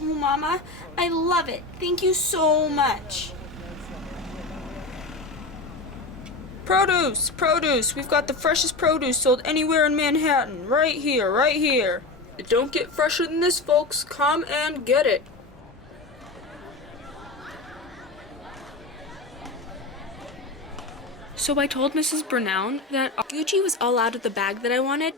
Mama. I love it. Thank you so much. Produce! Produce! We've got the freshest produce sold anywhere in Manhattan. Right here, right here. It don't get fresher than this, folks. Come and get it. So I told Mrs. Brown that Gucci was all out of the bag that I wanted.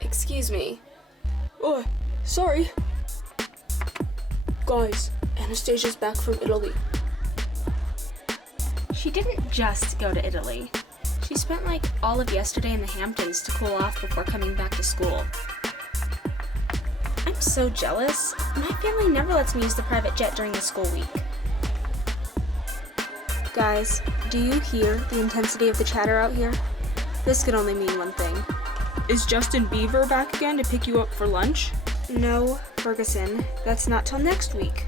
Excuse me. Oh, sorry. Guys, Anastasia's back from Italy. She didn't just go to Italy. She spent like all of yesterday in the Hamptons to cool off before coming back to school. I'm so jealous. My family never lets me use the private jet during the school week. Guys, do you hear the intensity of the chatter out here? This could only mean one thing. Is Justin Bieber back again to pick you up for lunch? No, Ferguson. That's not till next week.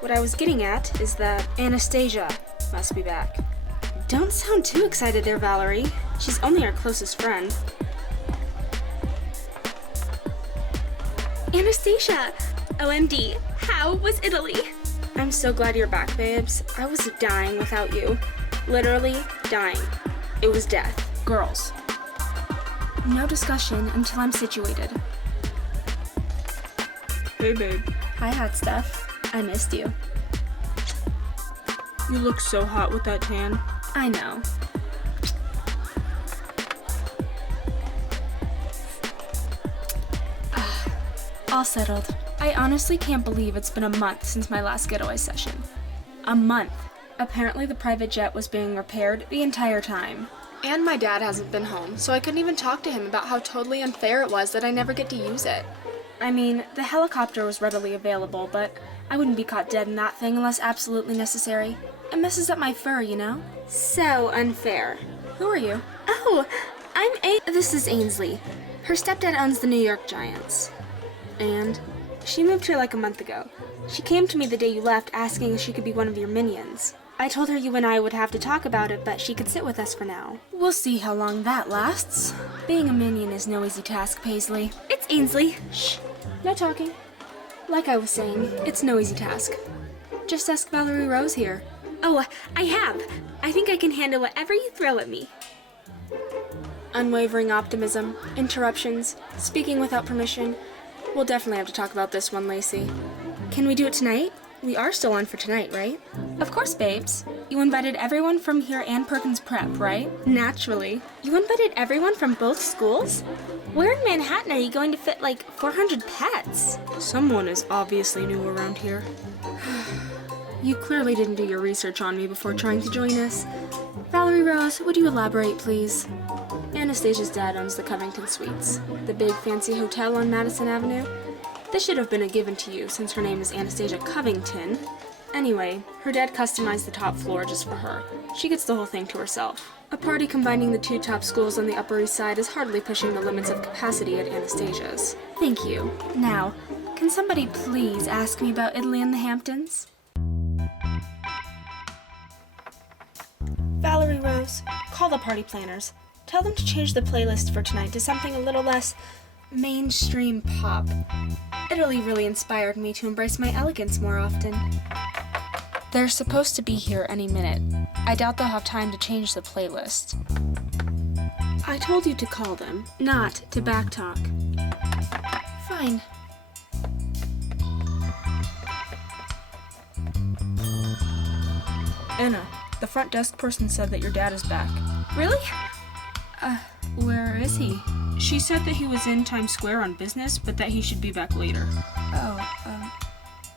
What I was getting at is that Anastasia must be back. Don't sound too excited there, Valerie. She's only our closest friend. Anastasia! OMD, how was Italy? I'm so glad you're back, babes. I was dying without you. Literally dying. It was death. Girls. No discussion until I'm situated. Hey, babe. Hi, hot stuff. I missed you. You look so hot with that tan. I know. All settled. I honestly can't believe it's been a month since my last getaway session. A month. Apparently the private jet was being repaired the entire time. And my dad hasn't been home, so I couldn't even talk to him about how totally unfair it was that I never get to use it. I mean, the helicopter was readily available, but I wouldn't be caught dead in that thing unless absolutely necessary. It messes up my fur, you know? So unfair. Who are you? Oh, this is Ainsley. Her stepdad owns the New York Giants. And she moved here like a month ago. She came to me the day you left asking if she could be one of your minions. I told her you and I would have to talk about it, but she could sit with us for now. We'll see how long that lasts. Being a minion is no easy task, Paisley. It's Ainsley. Shh. No talking. Like I was saying, it's no easy task. Just ask Valerie Rose here. Oh, I have. I think I can handle whatever you throw at me. Unwavering optimism, interruptions, speaking without permission. We'll definitely have to talk about this one, Lacey. Can we do it tonight? We are still on for tonight, right? Of course, babes. You invited everyone from here and Perkins Prep, right? Naturally. You invited everyone from both schools? Where in Manhattan are you going to fit like 400 pets? Someone is obviously new around here. You clearly didn't do your research on me before trying to join us. Valerie Rose, would you elaborate, please? Anastasia's dad owns the Covington Suites, the big fancy hotel on Madison Avenue. This should have been a given to you since her name is Anastasia Covington. Anyway, her dad customized the top floor just for her. She gets the whole thing to herself. A party combining the two top schools on the Upper East Side is hardly pushing the limits of capacity at Anastasia's. Thank you. Now, can somebody please ask me about Italy and the Hamptons? Valerie Rose, call the party planners. Tell them to change the playlist for tonight to something a little less mainstream pop. Italy really inspired me to embrace my elegance more often. They're supposed to be here any minute. I doubt they'll have time to change the playlist. I told you to call them, not to backtalk. Fine. Anna, the front desk person said that your dad is back. Really? Where is he? She said that he was in Times Square on business, but that he should be back later.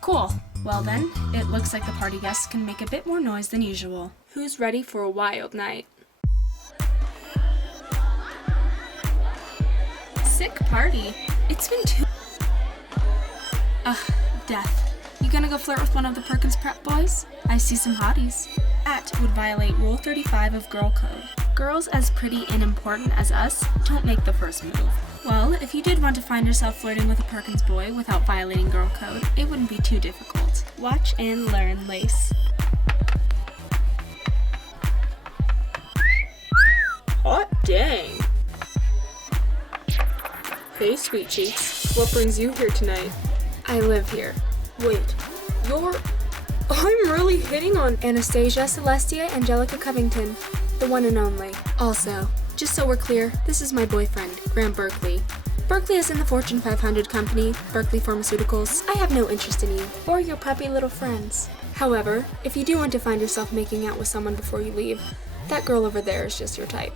Cool. Well then, it looks like the party guests can make a bit more noise than usual. Who's ready for a wild night? Sick party. It's been too... Death. You gonna go flirt with one of the Perkins Prep boys? I see some hotties. That would violate Rule 35 of Girl Code. Girls as pretty and important as us don't make the first move. Well, if you did want to find yourself flirting with a Perkins boy without violating Girl Code, it wouldn't be too difficult. Watch and learn, Lace. Dang. Hey, sweet cheeks. What brings you here tonight? I live here. Wait, I'm really hitting on Anastasia Celestia Angelica Covington, the one and only. Also, just so we're clear, this is my boyfriend, Graham Berkeley. Berkeley is in the Fortune 500 company, Berkeley Pharmaceuticals. I have no interest in you, or your puppy little friends. However, if you do want to find yourself making out with someone before you leave, that girl over there is just your type.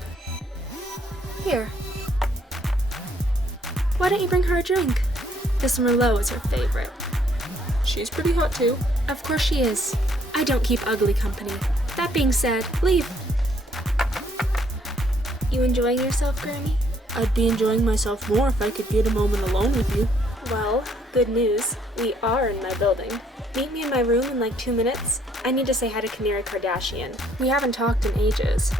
Here. Why don't you bring her a drink? This Merlot is her favorite. She's pretty hot too. Of course she is. I don't keep ugly company. That being said, leave. You enjoying yourself, Grammy? I'd be enjoying myself more if I could get a moment alone with you. Well, good news. We are in my building. Meet me in my room in like 2 minutes. I need to say hi to Canary Kardashian. We haven't talked in ages.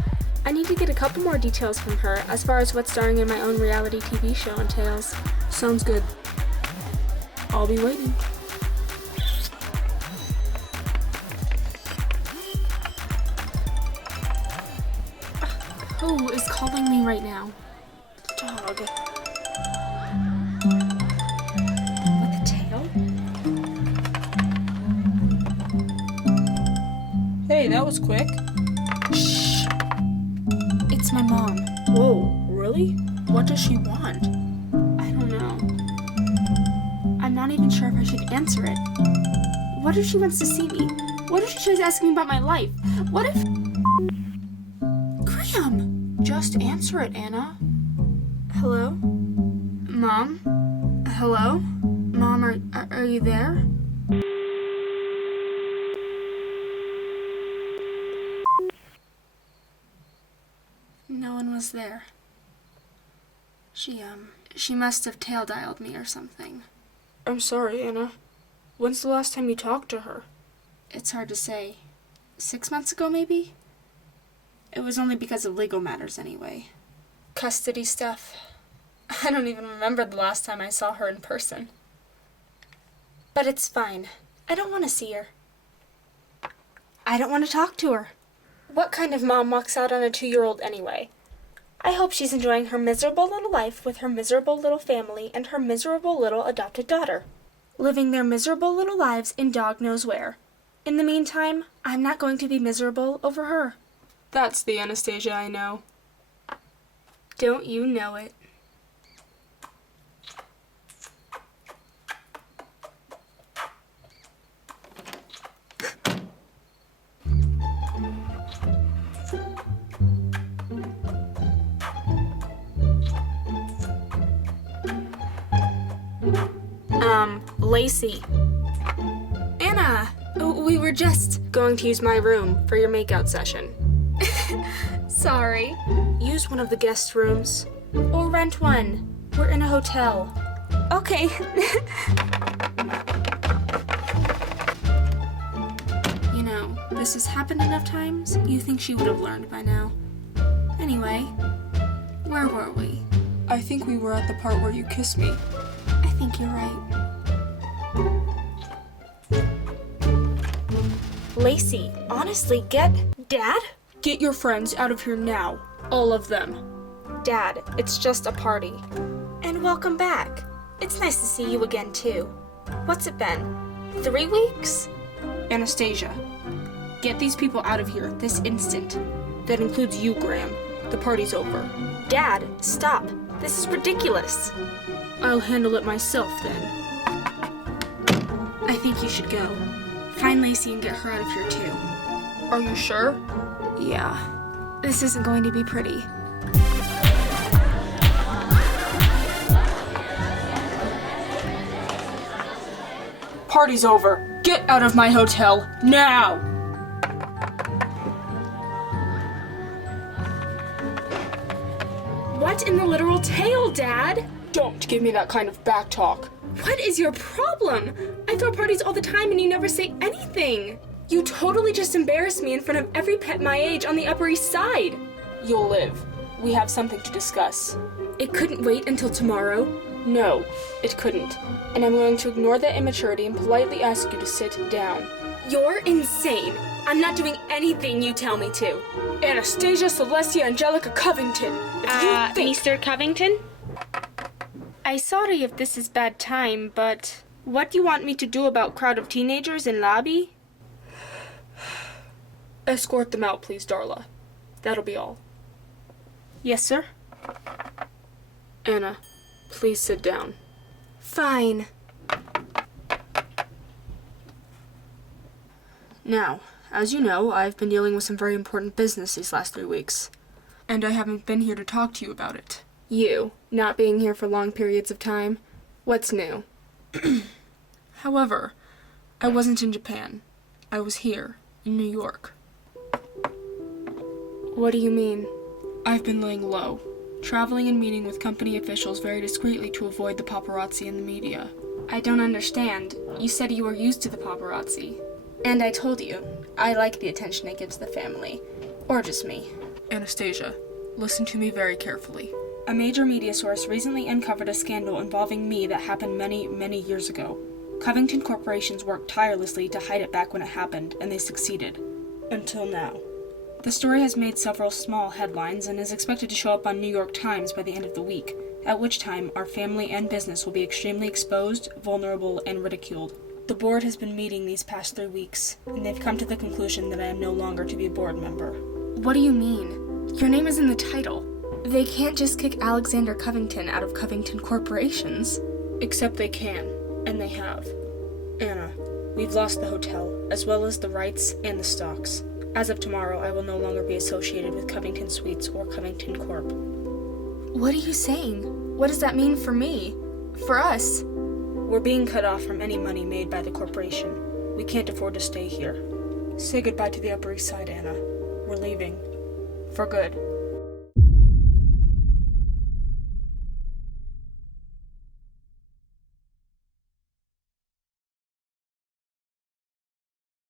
I need to get a couple more details from her as far as what starring in my own reality TV show entails. Sounds good. I'll be waiting. Who is calling me right now? Dog. With a tail? Hey, that was quick. Shh. It's my mom. Whoa, really? What does she want? I don't know. I'm not even sure if I should answer it. What if she wants to see me? What if she tries asking me about my life? What if... Graham! Just answer it, Anna. Hello? Mom? Hello? Mom, are you there? No one was there. She must have tail-dialed me or something. I'm sorry, Anna. When's the last time you talked to her? It's hard to say. 6 months ago, maybe? It was only because of legal matters, anyway. Custody stuff. I don't even remember the last time I saw her in person. But it's fine. I don't want to see her. I don't want to talk to her. What kind of mom walks out on a 2-year-old anyway? I hope she's enjoying her miserable little life with her miserable little family and her miserable little adopted daughter. Living their miserable little lives in dog knows where. In the meantime, I'm not going to be miserable over her. That's the Anastasia I know. Don't you know it? Lacey. Anna, we were just going to use my room for your makeout session. Sorry. Use one of the guest rooms. Or rent one. We're in a hotel. Okay. You know, this has happened enough times, you think she would have learned by now. Anyway, where were we? I think we were at the part where you kissed me. I think you're right. Lacey, honestly, Dad? Get your friends out of here now. All of them. Dad, it's just a party. And welcome back. It's nice to see you again, too. What's it been? 3 weeks? Anastasia, get these people out of here this instant. That includes you, Graham. The party's over. Dad, stop. This is ridiculous. I'll handle it myself, then. I think you should go. Find Lacey and get her out of here, too. Are you sure? Yeah. This isn't going to be pretty. Party's over. Get out of my hotel, now! What in the literal tail, Dad? Don't give me that kind of backtalk. What is your problem? I throw parties all the time and you never say anything. You totally just embarrassed me in front of every pet my age on the Upper East Side. You'll live. We have something to discuss. It couldn't wait until tomorrow. No, it couldn't. And I'm going to ignore that immaturity and politely ask you to sit down. You're insane. I'm not doing anything you tell me to. Anastasia Celestia Angelica Covington. If you think... Mr. Covington? I'm sorry if this is bad time, but what do you want me to do about crowd of teenagers in lobby? Escort them out, please, Darla. That'll be all. Yes, sir? Anna, please sit down. Fine. Now, as you know, I've been dealing with some very important business these last 3 weeks. And I haven't been here to talk to you about it. You, not being here for long periods of time? What's new? However, I wasn't in Japan. I was here, in New York. What do you mean? I've been laying low, traveling and meeting with company officials very discreetly to avoid the paparazzi and the media. I don't understand. You said you were used to the paparazzi. And I told you, I like the attention it gives the family. Or just me. Anastasia, listen to me very carefully. A major media source recently uncovered a scandal involving me that happened many, many years ago. Covington Corporations worked tirelessly to hide it back when it happened, and they succeeded. Until now. The story has made several small headlines and is expected to show up on New York Times by the end of the week, at which time our family and business will be extremely exposed, vulnerable, and ridiculed. The board has been meeting these past 3 weeks, and they've come to the conclusion that I am no longer to be a board member. What do you mean? Your name is in the title. They can't just kick Alexander Covington out of Covington Corporations. Except they can, and they have. Anna, we've lost the hotel, as well as the rights and the stocks. As of tomorrow, I will no longer be associated with Covington Suites or Covington Corp. What are you saying? What does that mean for me? For us? We're being cut off from any money made by the corporation. We can't afford to stay here. Say goodbye to the Upper East Side, Anna. We're leaving. For good.